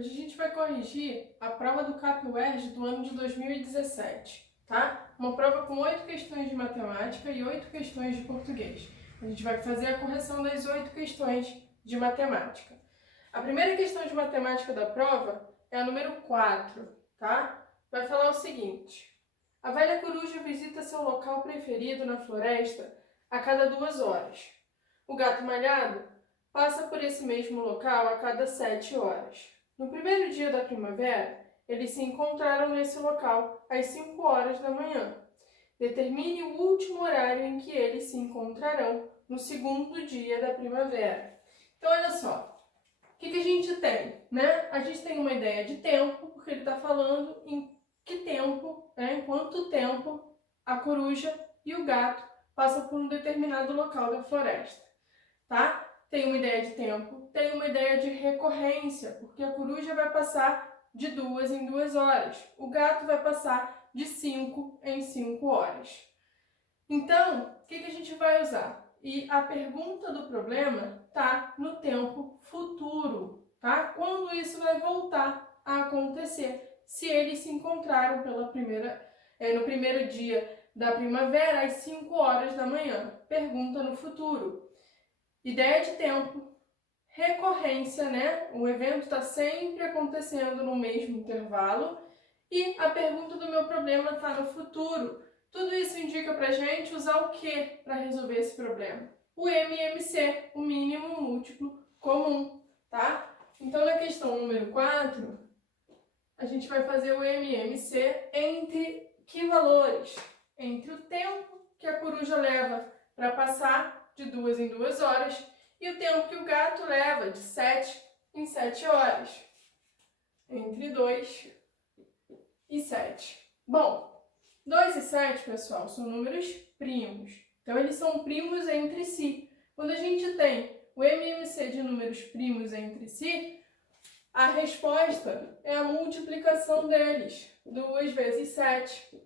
Hoje a gente vai corrigir a prova do CAP-UERJ do ano de 2017, tá? Uma prova com 8 questões de matemática e 8 questões de português. A gente vai fazer a correção das 8 questões de matemática. A primeira questão de matemática da prova é a número 4, tá? Vai falar o seguinte: a velha coruja visita seu local preferido na floresta a cada 2 horas. O gato malhado passa por esse mesmo local a cada 7 horas. No primeiro dia da primavera, eles se encontraram nesse local às 5 horas da manhã. Determine o último horário em que eles se encontrarão no segundo dia da primavera. Então, olha só, o que a gente tem, né? A gente tem uma ideia de tempo, porque ele está falando em que tempo, em quanto tempo a coruja e o gato passam por um determinado local da floresta, tá? Tem uma ideia de tempo, tem uma ideia de recorrência, porque a coruja vai passar de 2 em 2 horas, o gato vai passar de 5 em 5 horas. Então, o que a gente vai usar? E a pergunta do problema está no tempo futuro, tá? Quando isso vai voltar a acontecer, se eles se encontraram no primeiro dia da primavera às 5 horas da manhã. Pergunta no futuro. Ideia de tempo, recorrência, né? O evento está sempre acontecendo no mesmo intervalo. E a pergunta do meu problema está no futuro. Tudo isso indica para a gente usar o que para resolver esse problema? O MMC, o mínimo múltiplo comum, tá? Então, na questão número 4, a gente vai fazer o MMC entre que valores? Entre o tempo que a coruja leva para passar de 2 em 2 horas e o tempo que o gato leva de 7 em 7 horas. Entre 2 e 7. Bom, 2 e 7, pessoal, são números primos. Então, eles são primos entre si. Quando a gente tem o MMC de números primos entre si, a resposta é a multiplicação deles. 2 vezes 7,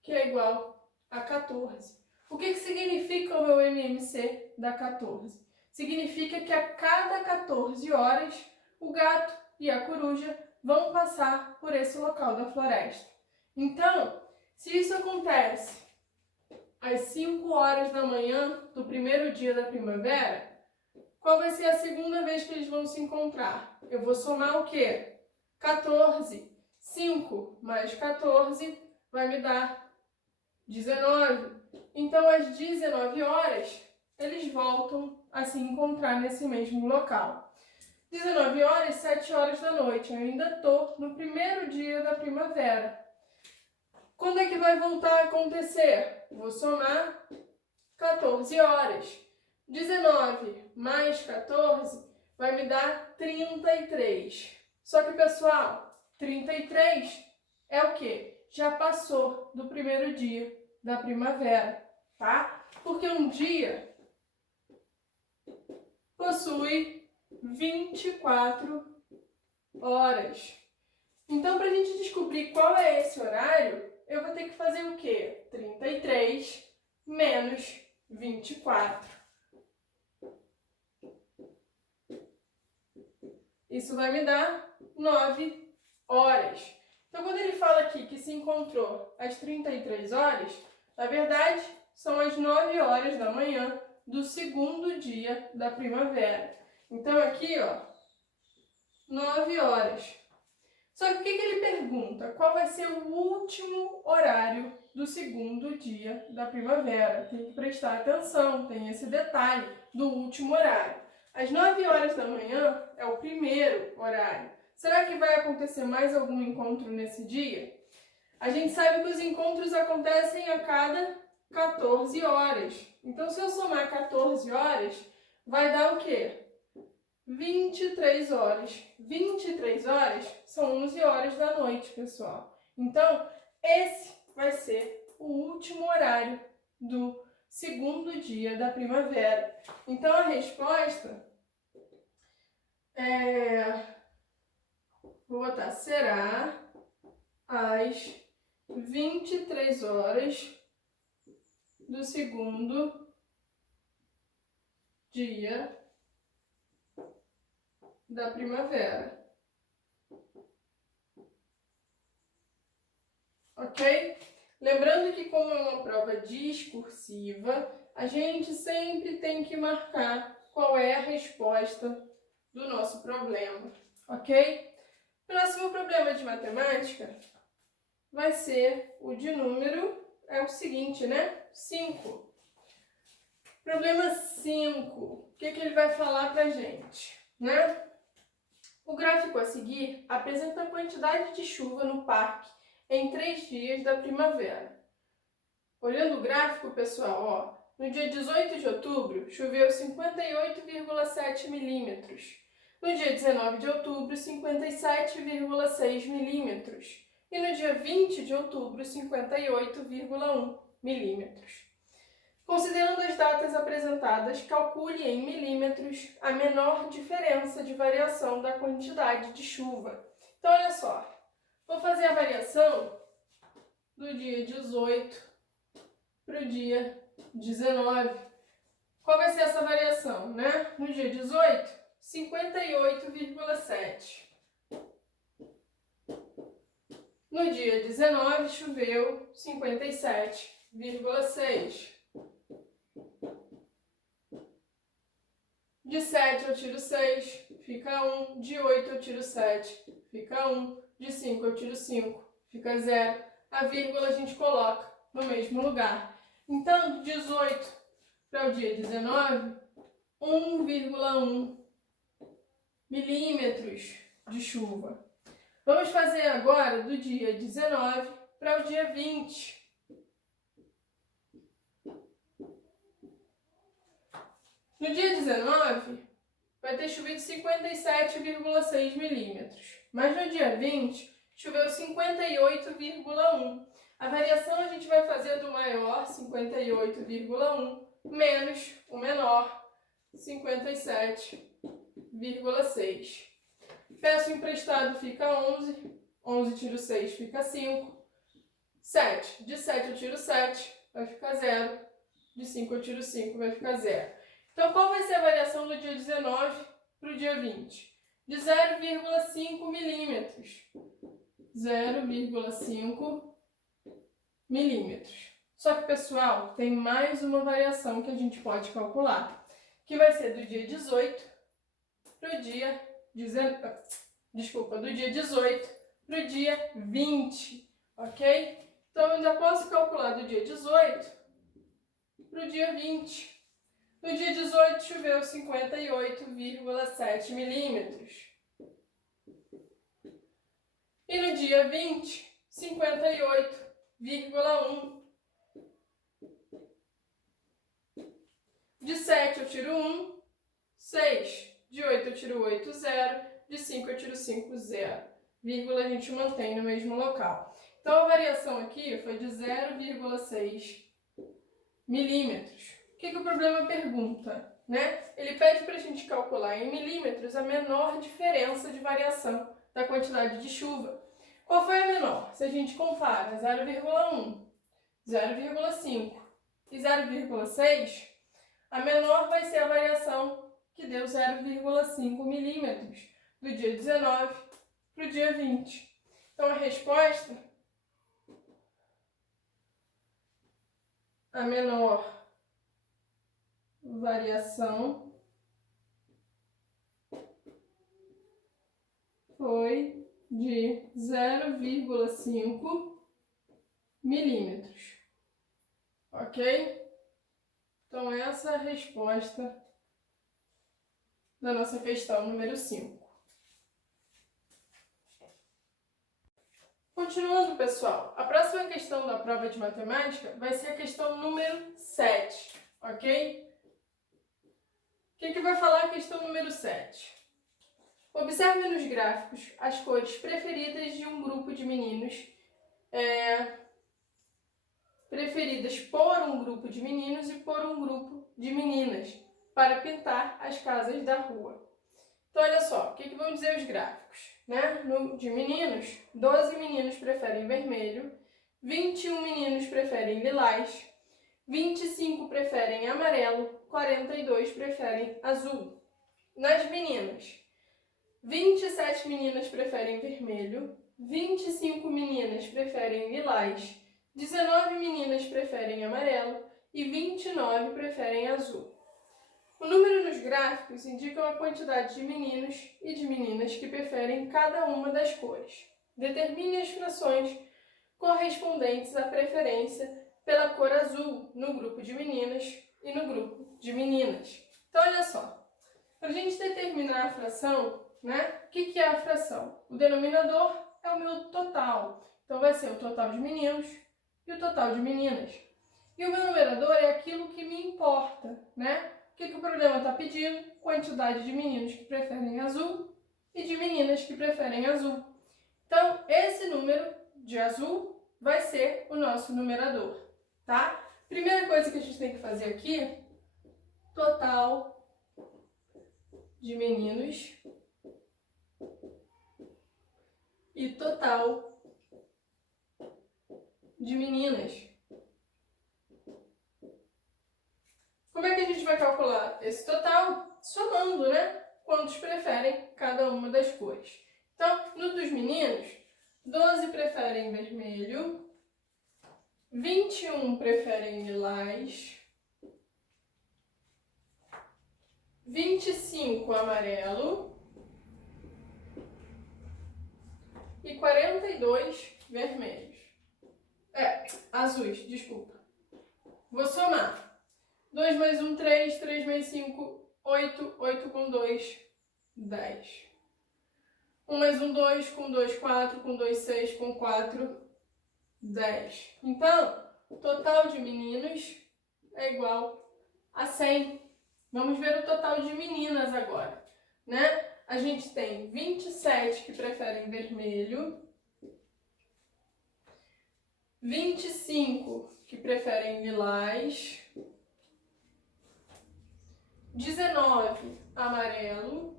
que é igual a 14. O que significa o meu MMC da 14? Significa que a cada 14 horas, o gato e a coruja vão passar por esse local da floresta. Então, se isso acontece às 5 horas da manhã do primeiro dia da primavera, qual vai ser a segunda vez que eles vão se encontrar? Eu vou somar o quê? 14. 5 mais 14 vai me dar 19. Então, às 19 horas, eles voltam a se encontrar nesse mesmo local. 19 horas, 7 horas da noite. Eu ainda estou no primeiro dia da primavera. Quando é que vai voltar a acontecer? Vou somar 14 horas. 19 mais 14 vai me dar 33. Só que, pessoal, 33 é o quê? Já passou do primeiro dia da primavera, tá? Porque um dia possui 24 horas. Então, para a gente descobrir qual é esse horário, eu vou ter que fazer o quê? 33 menos 24. Isso vai me dar 9 horas. Então, quando ele fala aqui que se encontrou às 33 horas, na verdade, são as 9 horas da manhã do segundo dia da primavera. Então, aqui, ó, 9 horas. Só que o que ele pergunta? Qual vai ser o último horário do segundo dia da primavera? Tem que prestar atenção, tem esse detalhe do último horário. Às 9 horas da manhã é o primeiro horário. Será que vai acontecer mais algum encontro nesse dia? A gente sabe que os encontros acontecem a cada 14 horas. Então, se eu somar 14 horas, vai dar o quê? 23 horas. 23 horas são 11 horas da noite, pessoal. Então, esse vai ser o último horário do segundo dia da primavera. Então, a resposta vou botar, será às 23 horas do segundo dia da primavera. ok? Lembrando que como é uma prova discursiva, a gente sempre tem que marcar qual é a resposta do nosso problema, ok? Próximo problema de matemática vai ser o de número, é o seguinte, né? 5. Problema 5. O que ele vai falar pra gente, né? O gráfico a seguir apresenta a quantidade de chuva no parque em 3 dias da primavera. Olhando o gráfico, pessoal, ó, no dia 18 de outubro choveu 58,7 milímetros. No dia 19 de outubro, 57,6 milímetros. E no dia 20 de outubro, 58,1 milímetros. Considerando as datas apresentadas, calcule em milímetros a menor diferença de variação da quantidade de chuva. Então, olha só, vou fazer a variação do dia 18 para o dia 19. Qual vai ser essa variação, né? No dia 18, 58,7. No dia 19, choveu 57,6. De 7 eu tiro 6, fica 1. De 8 eu tiro 7, fica 1. De 5 eu tiro 5, fica 0. A vírgula a gente coloca no mesmo lugar. Então, de 18 para o dia 19, 1,1 milímetros de chuva. Vamos fazer agora do dia 19 para o dia 20. No dia 19, vai ter chovido 57,6 milímetros. Mas no dia 20, choveu 58,1. A variação a gente vai fazer do maior, 58,1, menos o menor, 57,6. Peço emprestado fica 11. 11 tiro 6 fica 5. 7. De 7 eu tiro 7, vai ficar 0. De 5 eu tiro 5, vai ficar 0. Então, qual vai ser a variação do dia 19 para o dia 20? De 0,5 milímetros. 0,5 milímetros. Só que, pessoal, tem mais uma variação que a gente pode calcular, que vai ser do dia 18 para o dia... do dia 18 para o dia 20, ok? Então, eu ainda posso calcular do dia 18 para o dia 20. No dia 18, choveu 58,7 milímetros. E no dia 20, 58,1. De 7 eu tiro 1, 6. De 8 eu tiro 8, 0. De 5 eu tiro 5, 0. Vírgula a gente mantém no mesmo local. Então, a variação aqui foi de 0,6 milímetros. O que o problema pergunta, né? Ele pede para a gente calcular em milímetros a menor diferença de variação da quantidade de chuva. Qual foi a menor? Se a gente compara 0,1, 0,5 e 0,6, a menor vai ser a variação que deu 0,5 milímetros do dia 19 para o dia 20. Então, a resposta, a menor variação foi de 0,5 milímetros, ok? Então, essa é a resposta da nossa questão número 5. Continuando, pessoal, a próxima questão da prova de matemática vai ser a questão número 7, ok? O que vai falar a questão número 7? Observe nos gráficos as cores preferidas de um grupo de meninos, preferidas por um grupo de meninos e por um grupo de meninas, para pintar as casas da rua. Então, olha só, o que vão dizer os gráficos, né? De meninos, 12 meninos preferem vermelho, 21 meninos preferem lilás, 25 preferem amarelo, 42 preferem azul. Nas meninas, 27 meninas preferem vermelho, 25 meninas preferem lilás, 19 meninas preferem amarelo e 29 preferem azul. O número nos gráficos indica a quantidade de meninos e de meninas que preferem cada uma das cores. Determine as frações correspondentes à preferência pela cor azul no grupo de meninas e no grupo de meninas. Então, olha só, para a gente determinar a fração, né? O que é a fração? O denominador é o meu total. Então, vai ser o total de meninos e o total de meninas. E o meu numerador é aquilo que me importa, né? O que o problema está pedindo? Quantidade de meninos que preferem azul e de meninas que preferem azul. Então, esse número de azul vai ser o nosso numerador, tá? Primeira coisa que a gente tem que fazer aqui, total de meninos e total de meninas. Como é que a gente vai calcular esse total? Somando, né? Quantos preferem cada uma das cores. Então, no dos meninos, 12 preferem vermelho, 21 preferem lilás, 25 amarelo e 42 vermelhos. Azuis, desculpa. Vou somar. 2 mais 1, 3, 3 mais 5, 8, 8 com 2, 10. 1 mais 1, 2, com 2, 4, com 2, 6, com 4, 10. Então, o total de meninos é igual a 100. Vamos ver o total de meninas agora, né? A gente tem 27 que preferem vermelho, 25 que preferem lilás, 19 amarelo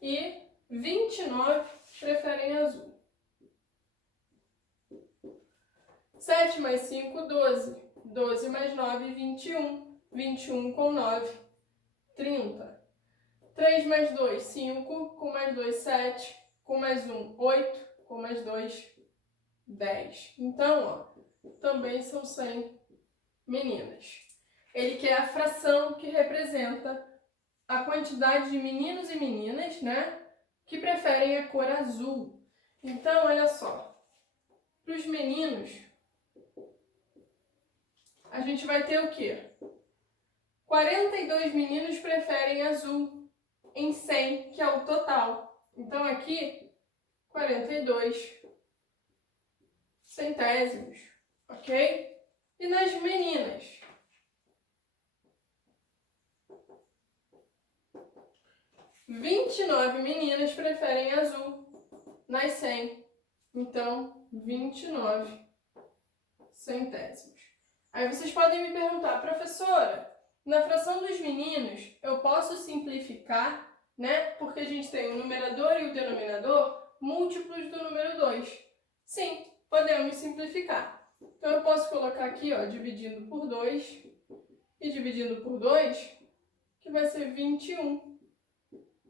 e 29 preferem azul. 7 mais 5, 12. 12 mais 9, 21. 21 com 9, 30. 3 mais 2, 5. Com mais 2, 7. Com mais 1, 8. Com mais 2, 10. Então, ó, também são 100 meninas. Ele quer a fração que representa a quantidade de meninos e meninas, né, que preferem a cor azul. Então, olha só, para os meninos, a gente vai ter o quê? 42 meninos preferem azul em 100, que é o total. Então, aqui, 42 centésimos, ok? E nas meninas? 29 meninas preferem azul nas 100. Então, 29 centésimos. Aí vocês podem me perguntar, professora, na fração dos meninos eu posso simplificar, né? Porque a gente tem o numerador e o denominador múltiplos do número 2. Sim, podemos simplificar. Então eu posso colocar aqui, ó, dividindo por 2 e dividindo por 2, que vai ser 21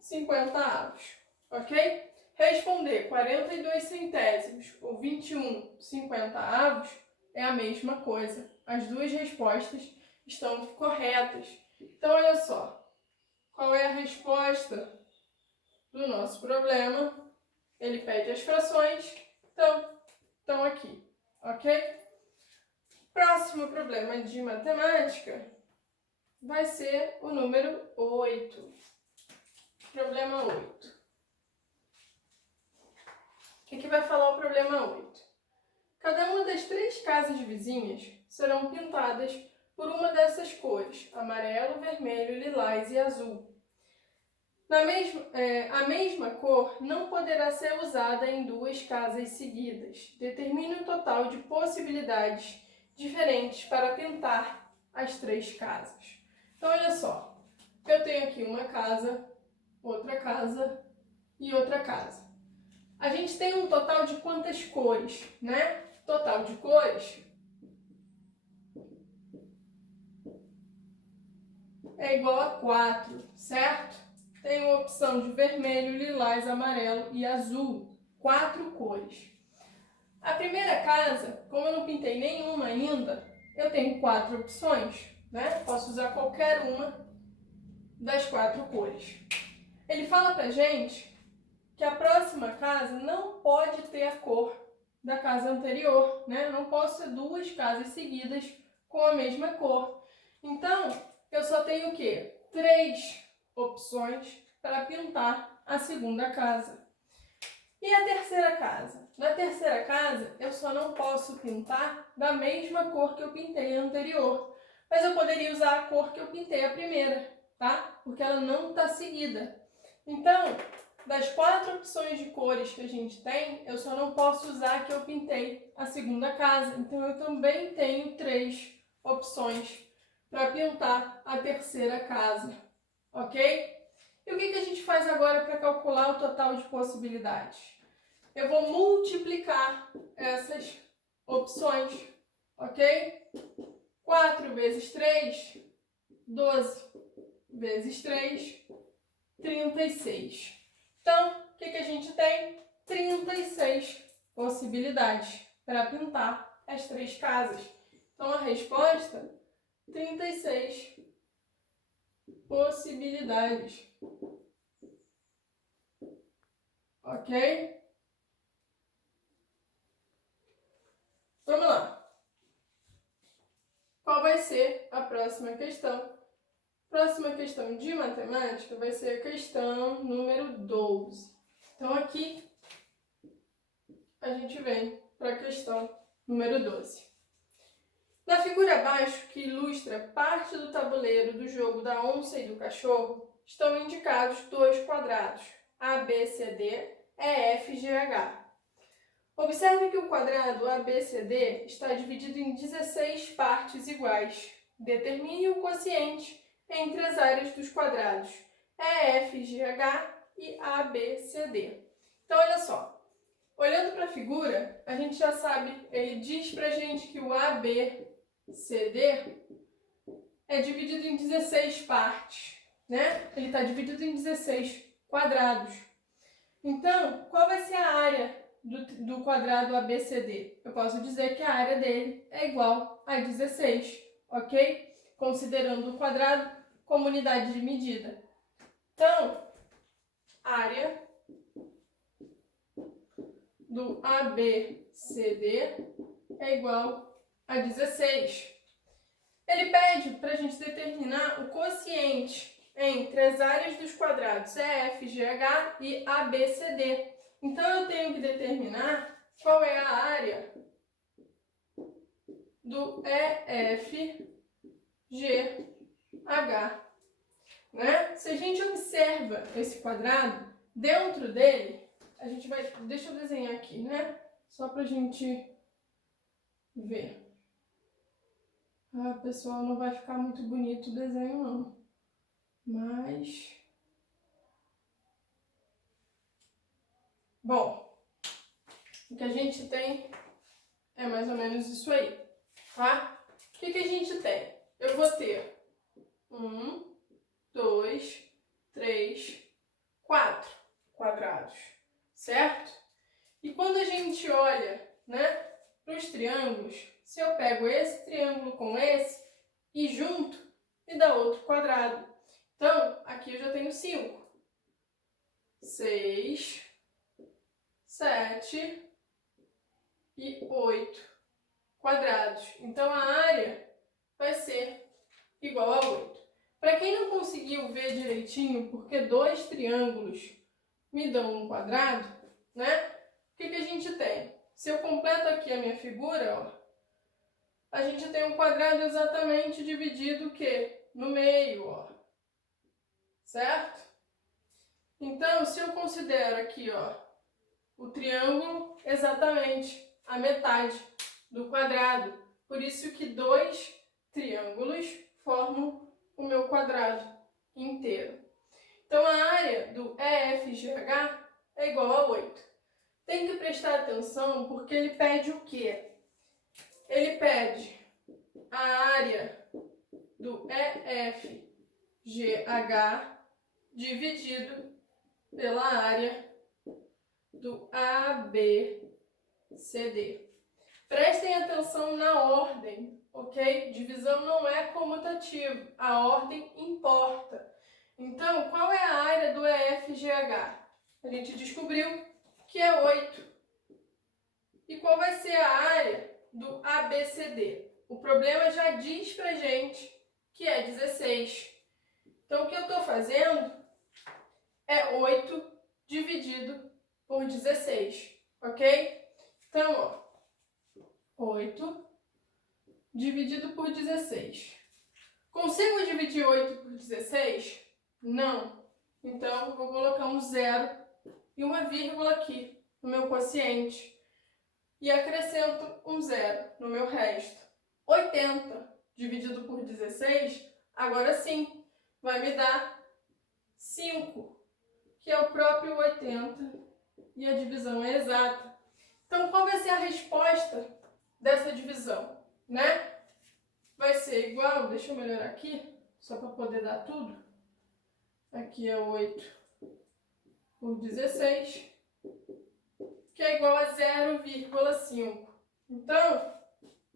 50avos, ok? Responder 42 centésimos ou 21 50avos é a mesma coisa. As duas respostas estão corretas. Então, olha só. Qual é a resposta do nosso problema? Ele pede as frações, então, estão aqui, ok? Próximo problema de matemática vai ser o número 8. Problema 8. O que vai falar o problema 8? Cada uma das 3 casas vizinhas serão pintadas por uma dessas cores, amarelo, vermelho, lilás e azul. A mesma cor não poderá ser usada em 2 casas seguidas. Determine o total de possibilidades diferentes para pintar as 3 casas. Então, olha só. Eu tenho aqui uma casa, outra casa e outra casa. A gente tem um total de quantas cores, né? Total de cores é igual a 4, certo? tenho a opção de vermelho, lilás, amarelo e azul. 4 cores. A primeira casa, como eu não pintei nenhuma ainda, eu tenho 4 opções, né? Posso usar qualquer uma das 4 cores. Ele fala pra gente que a próxima casa não pode ter a cor da casa anterior, né? Não posso ter 2 casas seguidas com a mesma cor. Então, eu só tenho o quê? 3 opções para pintar a segunda casa. E a terceira casa? Na terceira casa, eu só não posso pintar da mesma cor que eu pintei a anterior. Mas eu poderia usar a cor que eu pintei a primeira, tá? Porque ela não está seguida. Então, das 4 opções de cores que a gente tem, eu só não posso usar a que eu pintei a segunda casa. Então, eu também tenho 3 opções para pintar a terceira casa, ok? E o que a gente faz agora para calcular o total de possibilidades? Eu vou multiplicar essas opções, ok? 4 vezes 3, 12 vezes 3, 36. Então, o que a gente tem? 36 possibilidades para pintar as 3 casas. Então, a resposta, 36 possibilidades. Ok? Vamos lá. Qual vai ser a próxima questão? Próxima questão de matemática vai ser a questão número 12. Então, aqui a gente vem para a questão número 12. Na figura abaixo, que ilustra parte do tabuleiro do jogo da onça e do cachorro, estão indicados 2 quadrados, A, B, C, D, E, F, G, H. Observe que o quadrado ABCD está dividido em 16 partes iguais. Determine o quociente entre as áreas dos quadrados EFGH e ABCD. Então, olha só. Olhando para a figura, a gente já sabe, ele diz para a gente que o ABCD é dividido em 16 partes, né? Ele está dividido em 16 quadrados. Então, qual vai ser a área do quadrado ABCD? Eu posso dizer que a área dele é igual a 16, ok? Considerando o quadrado como unidade de medida. Então, área do ABCD é igual a 16. Ele pede para a gente determinar o quociente entre as áreas dos quadrados EFGH e ABCD. Então, eu tenho que determinar qual é a área do EFGH, né? Se a gente observa esse quadrado, dentro dele, a gente vai... Deixa eu desenhar aqui, né? Só pra gente ver. Ah, pessoal, não vai ficar muito bonito o desenho, não. Mas... Bom, o que a gente tem é mais ou menos isso aí, tá? O que a gente tem? Eu vou ter 1, 2, 3, 4 quadrados, certo? E quando a gente olha, né, para os triângulos, se eu pego esse triângulo com esse e junto, me dá outro quadrado. Então, aqui eu já tenho 5, 6, 7 e 8 quadrados. Então, a área vai ser igual a 8. Para quem não conseguiu ver direitinho, porque 2 triângulos me dão um quadrado, né? O que a gente tem? Se eu completo aqui a minha figura, ó, a gente tem um quadrado exatamente dividido o quê? No meio, ó. Certo? Então, se eu considero aqui, ó, o triângulo exatamente a metade do quadrado. Por isso que 2 triângulos formam o meu quadrado inteiro. Então, a área do EFGH é igual a 8. Tem que prestar atenção porque ele pede o quê? Ele pede a área do EFGH dividido pela área do ABCD. Prestem atenção na ordem, ok? Divisão não é comutativo, a ordem importa. Então, qual é a área do EFGH? A gente descobriu que é 8. E qual vai ser a área do ABCD? O problema já diz pra gente que é 16. Então, o que eu estou fazendo é 8 dividido por 16, ok? Então, ó, 8 dividido por 16. Consigo dividir 8 por 16? Não. Então, vou colocar um 0 e uma vírgula aqui no meu quociente. E acrescento um 0 no meu resto. 80 dividido por 16, agora sim, vai me dar 5, que é o próprio 80, e a divisão é exata. Então, qual vai ser a resposta dessa divisão, né? Vai ser igual, deixa eu melhorar aqui, só para poder dar tudo. Aqui é 8 por 16, que é igual a 0,5. Então,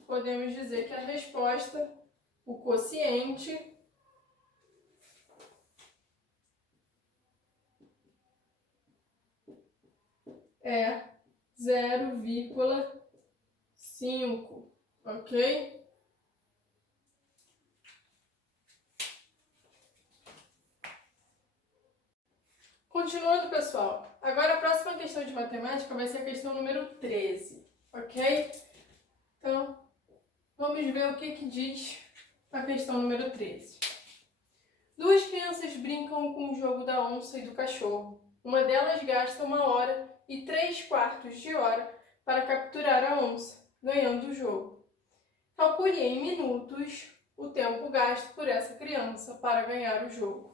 podemos dizer que a resposta, o quociente, é 0,5, ok? Continuando, pessoal. Agora a próxima questão de matemática vai ser a questão número 13, ok? Então, vamos ver o que diz a questão número 13. Duas crianças brincam com o jogo da onça e do cachorro. Uma delas gasta 1 hora e 3/4 de hora para capturar a onça, ganhando o jogo. Calcule em minutos o tempo gasto por essa criança para ganhar o jogo.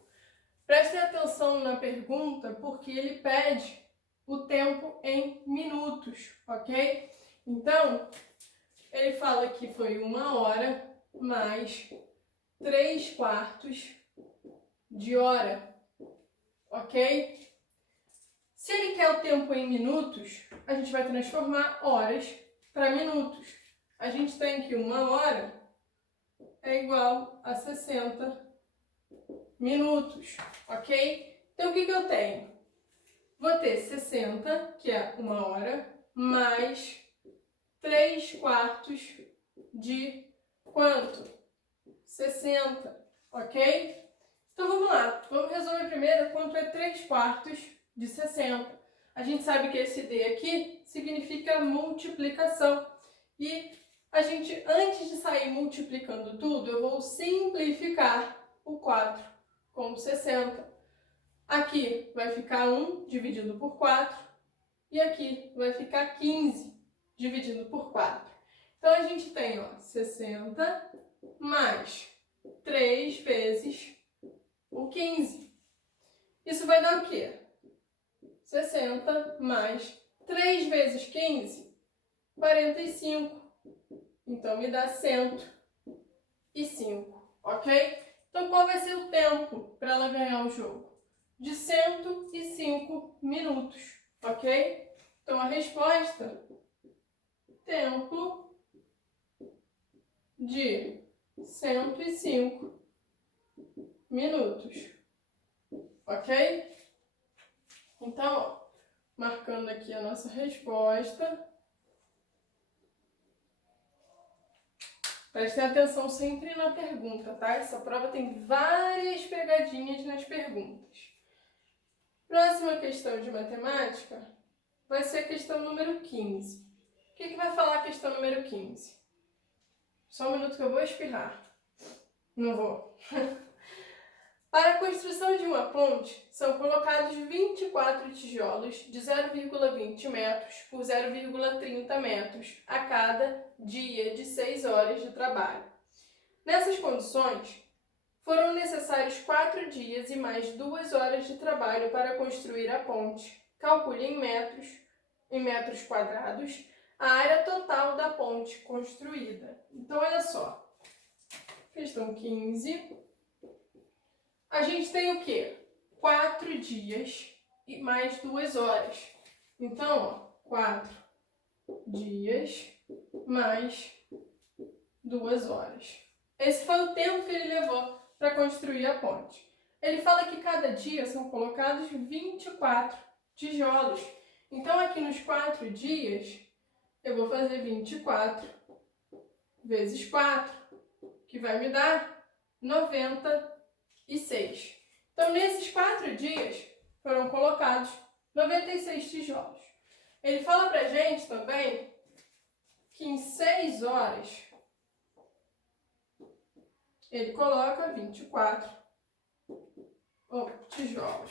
Prestem atenção na pergunta porque ele pede o tempo em minutos, ok? Então, ele fala que foi 1 hora mais 3/4 de hora, ok? Se ele quer o tempo em minutos, a gente vai transformar horas para minutos. A gente tem que 1 hora é igual a 60 minutos, ok? Então, o que eu tenho? Vou ter 60, que é 1 hora, mais 3/4 de quanto? 60, ok? Então, vamos lá. Vamos resolver primeiro quanto é 3/4 de 60. A gente sabe que esse D aqui significa multiplicação. E a gente, antes de sair multiplicando tudo, eu vou simplificar o 4 com 60. Aqui vai ficar 1 dividido por 4 e aqui vai ficar 15 dividido por 4. Então, a gente tem, ó, 60 mais 3 vezes o 15. Isso vai dar o quê? 60 mais 3 vezes 15, 45. Então, me dá 105, ok? Então, qual vai ser o tempo para ela ganhar o jogo? De 105 minutos, ok? Então, a resposta, tempo de 105 minutos, ok? Então, ó, marcando aqui a nossa resposta. Prestem atenção sempre na pergunta, tá? Essa prova tem várias pegadinhas nas perguntas. Próxima questão de matemática vai ser a questão número 15. O que vai falar a questão número 15? Só um minuto que eu vou espirrar. Não vou. Para a construção de uma ponte, são colocados 24 tijolos de 0,20 metros por 0,30 metros a cada dia de 6 horas de trabalho. Nessas condições, foram necessários 4 dias e mais 2 horas de trabalho para construir a ponte. Calcule em metros quadrados, a área total da ponte construída. Então, olha só. Questão 15. A gente tem o quê? 4 dias e mais 2 horas. Então, ó, 4 dias mais 2 horas. Esse foi o tempo que ele levou para construir a ponte. Ele fala que cada dia são colocados 24 tijolos. Então, aqui nos 4 dias, eu vou fazer 24 vezes 4, que vai me dar 96. Então, nesses 4 dias, foram colocados 96 tijolos. Ele fala pra gente também que em 6 horas, ele coloca 24 tijolos.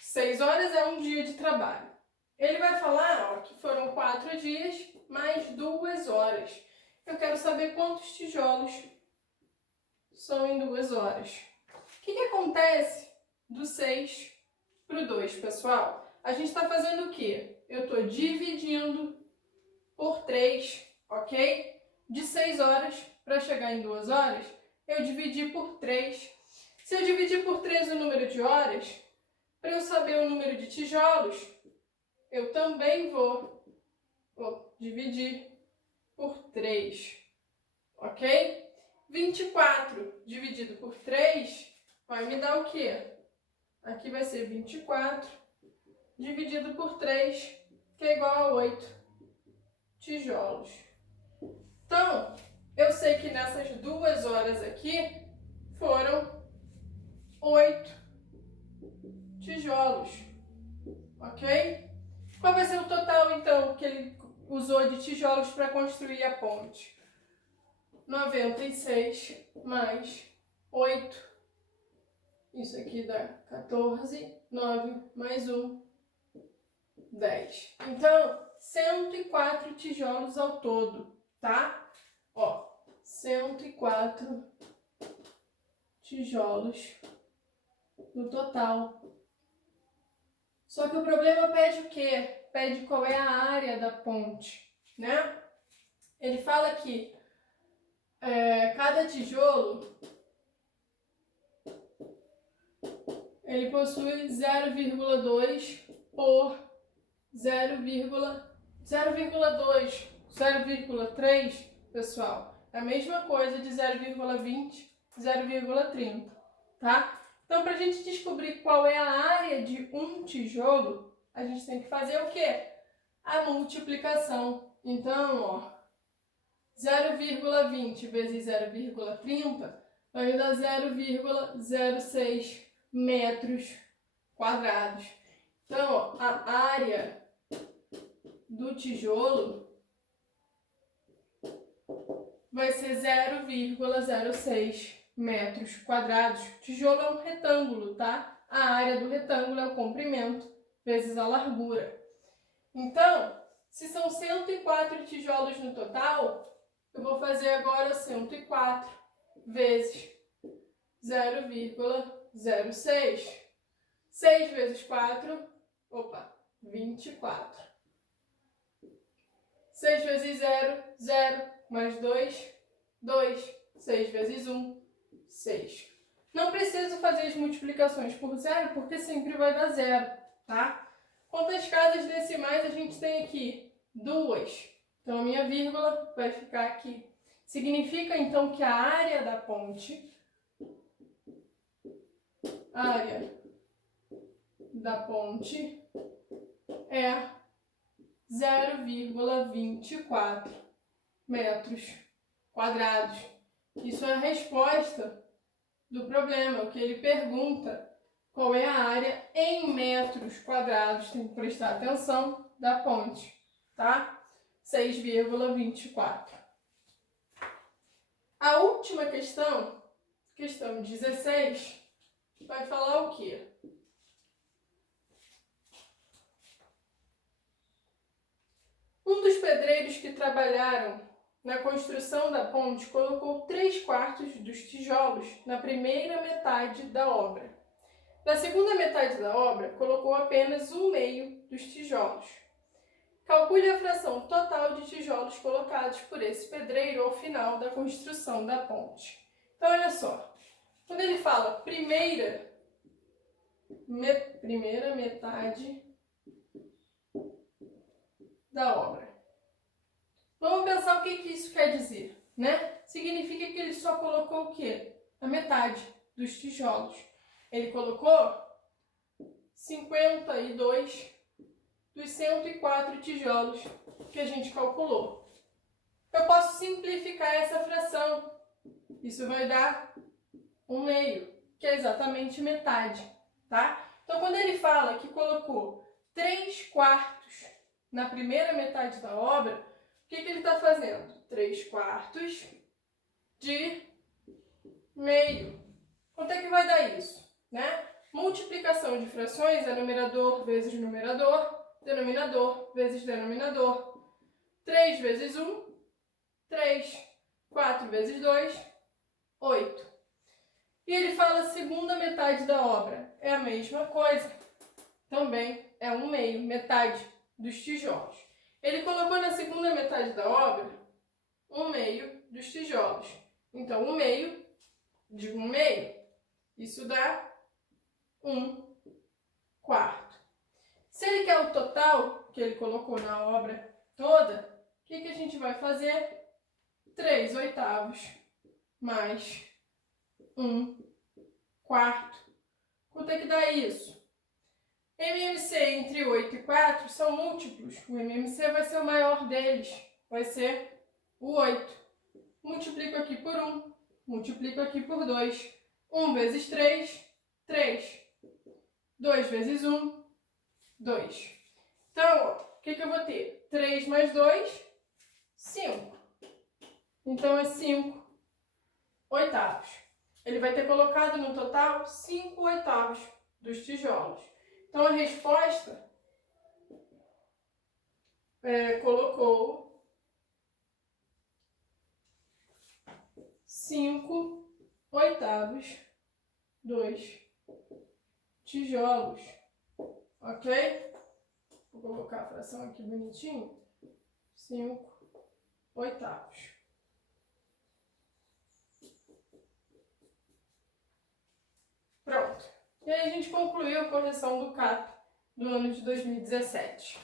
6 horas é um dia de trabalho. Ele vai falar que foram 4 dias mais 2 horas. Eu quero saber quantos tijolos são em 2 horas. O que acontece do 6 para o 2, pessoal? A gente está fazendo o quê? Eu estou dividindo por 3, ok? De 6 horas para chegar em 2 horas, eu dividi por 3. Se eu dividir por 3 o número de horas, para eu saber o número de tijolos, eu também vou dividir por 3, ok? 24 dividido por 3 vai me dar o quê? Aqui vai ser 24 dividido por 3, que é igual a 8 tijolos. Então, eu sei que nessas 2 horas aqui foram 8 tijolos, ok? Qual vai ser o total, então, que ele usou de tijolos para construir a ponte? 96 mais 8. Isso aqui dá 14, 9 mais 1, 10. Então, 104 tijolos ao todo, tá? Ó, 104 tijolos no total. Só que o problema pede o quê? Pede qual é a área da ponte, né? Ele fala que cada tijolo ele possui 0,2 por 0,2, 0,3, pessoal. É a mesma coisa de 0,20, 0,30, tá? Então, para a gente descobrir qual é a área de um tijolo, a gente tem que fazer o quê? A multiplicação. Então, ó, 0,20 vezes 0,30 vai me dar 0,06 metros quadrados. Então, ó, a área do tijolo vai ser 0,06 metros quadrados. Tijolo é um retângulo, tá? A área do retângulo é o comprimento vezes a largura. Então, se são 104 tijolos no total, eu vou fazer agora 104 vezes 0,06. 6 vezes 4, 24. 6 vezes 0, 0, mais 2, 2. 6 vezes 1, 6. Não preciso fazer as multiplicações por zero, porque sempre vai dar zero, tá? Quantas casas decimais a gente tem aqui? 2. Então, a minha vírgula vai ficar aqui. Significa, então, que a área da ponte, é 0,24 metros quadrados. Isso é a resposta do problema, o que ele pergunta qual é a área em metros quadrados, tem que prestar atenção, da ponte, tá? 6,24. A última questão, questão 16, vai falar o quê? Um dos pedreiros que trabalharam na construção da ponte colocou 3/4 dos tijolos na primeira metade da obra. Na segunda metade da obra, colocou apenas 1/2 dos tijolos. Calcule a fração total de tijolos colocados por esse pedreiro ao final da construção da ponte. Então, olha só. Quando ele fala primeira metade da obra. Vamos pensar o que isso quer dizer, né? Significa que ele só colocou o quê? A metade dos tijolos. Ele colocou 52 dos 104 tijolos que a gente calculou. Eu posso simplificar essa fração. Isso vai dar 1/2, que é exatamente metade, tá? Então, quando ele fala que colocou 3/4 na primeira metade da obra, o que ele está fazendo? 3/4 de meio. Quanto é que vai dar isso, né? Multiplicação de frações é numerador vezes numerador, denominador vezes denominador. 3 vezes 1, 3. 4 vezes 2, 8. E ele fala segunda metade da obra. É a mesma coisa. Também é 1/2, metade dos tijolos. Ele colocou na segunda metade da obra 1/2 dos tijolos. Então, 1/2 de 1/2, isso dá 1/4. Se ele quer o total que ele colocou na obra toda, o que a gente vai fazer? 3/8 mais 1/4. Quanto é que dá isso? MMC entre 8 e 4 são múltiplos. O MMC vai ser o maior deles. Vai ser o 8. Multiplico aqui por 1. Multiplico aqui por 2. 1 vezes 3, 3. 2 vezes 1, 2. Então, o que eu vou ter? 3 mais 2, 5. Então, é 5/8. Ele vai ter colocado no total 5/8 dos tijolos. Então, a resposta colocou 5/8 dos tijolos. Ok? Vou colocar a fração aqui bonitinho. 5/8. Pronto. E aí a gente concluiu a correção do CAP do ano de 2017.